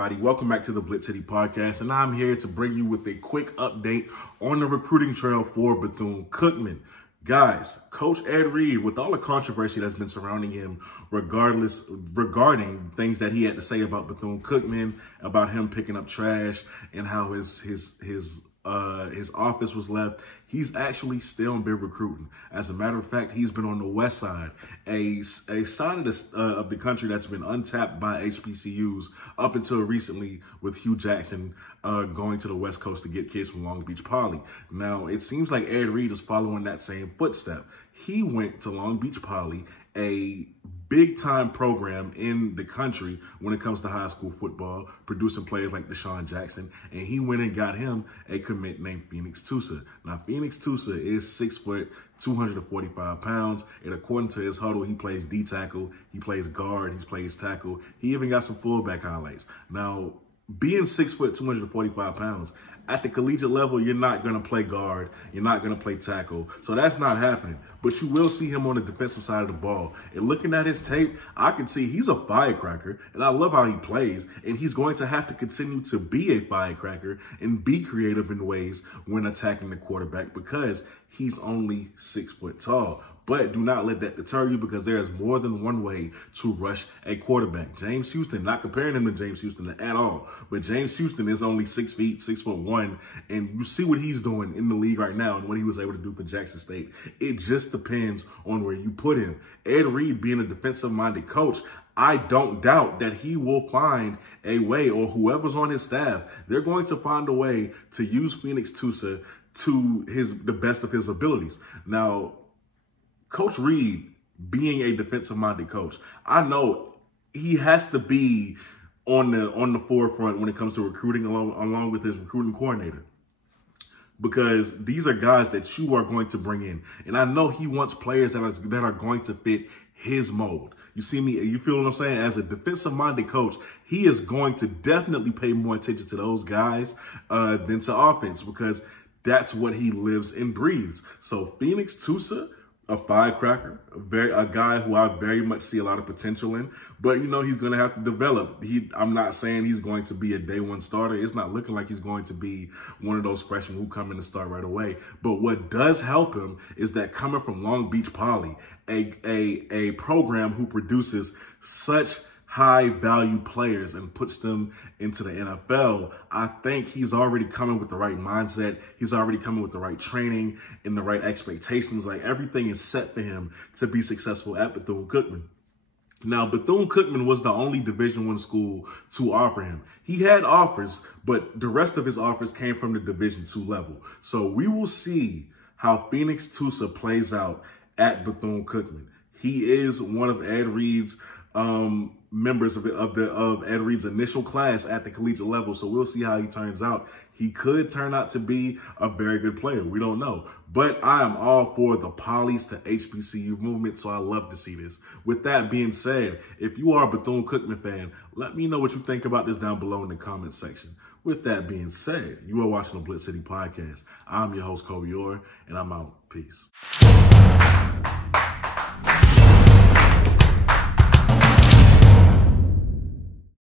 everybody? Welcome back to the BlitzCity Podcast, and I'm here to bring you with a quick update on the recruiting trail for Bethune-Cookman. Guys, Coach Ed Reed, with all the controversy that's been surrounding him regarding things that he had to say about Bethune-Cookman, about him picking up trash and how his office was left, he's actually still been recruiting. As a matter of fact, he's been on the west side, a side of the country that's been untapped by HBCUs up until recently, with Hugh Jackson going to the West Coast to get kids from Long Beach Poly. Now, it seems like Ed Reed is following that same footstep. He went to Long Beach Poly, a big-time program in the country when it comes to high school football, producing players like Deshaun Jackson, and he went and got him a commit named Phoenix Tusa. Now, Phoenix Tusa is 6 foot, 245 pounds, and according to his huddle, he plays D-tackle, he plays guard, he plays tackle. He even got some fullback highlights. Now, being 6 foot, 245 pounds, at the collegiate level, you're not going to play guard. You're not going to play tackle. So that's not happening. But you will see him on the defensive side of the ball. And looking at his tape, I can see he's a firecracker. And I love how he plays. And he's going to have to continue to be a firecracker and be creative in ways when attacking the quarterback, because he's only 6 foot tall. But do not let that deter you, because there is more than one way to rush a quarterback. James Houston, not comparing him to James Houston at all, but James Houston is only 6 feet, 6'1", and you see what he's doing in the league right now and what he was able to do for Jackson State. It just depends on where you put him. Ed Reed, being a defensive-minded coach, I don't doubt that he will find a way, or whoever's on his staff, they're going to find a way to use Phoenix Tusa to the best of his abilities. Now, Coach Reed, being a defensive-minded coach, I know he has to be on the forefront when it comes to recruiting, along with his recruiting coordinator, because these are guys that you are going to bring in, and I know he wants players that are going to fit his mold. You see me? You feel what I'm saying? As a defensive-minded coach, he is going to definitely pay more attention to those guys than to offense, because that's what he lives and breathes. So Phoenix Tusa, a firecracker, a guy who I very much see a lot of potential in, but you know, he's going to have to develop. I'm not saying he's going to be a day one starter. It's not looking like he's going to be one of those freshmen who come in and start right away. But what does help him is that coming from Long Beach Poly, a program who produces such high value players and puts them into the NFL, I think he's already coming with the right mindset. He's already coming with the right training and the right expectations. Like, everything is set for him to be successful at Bethune-Cookman. Now, Bethune-Cookman was the only Division I school to offer him. He had offers, but the rest of his offers came from the Division II level. So we will see how Phoenix Tusa plays out at Bethune-Cookman. He is one of Ed Reed's members of Ed Reed's initial class at the collegiate level. So we'll see how he turns out. He could turn out to be a very good player. We don't know. But I am all for the Polys to HBCU movement, so I love to see this. With that being said, if you are a Bethune-Cookman fan, let me know what you think about this down below in the comment section. With that being said, you are watching the BlitzCity Podcast. I'm your host, Kobe Orr, and I'm out. Peace.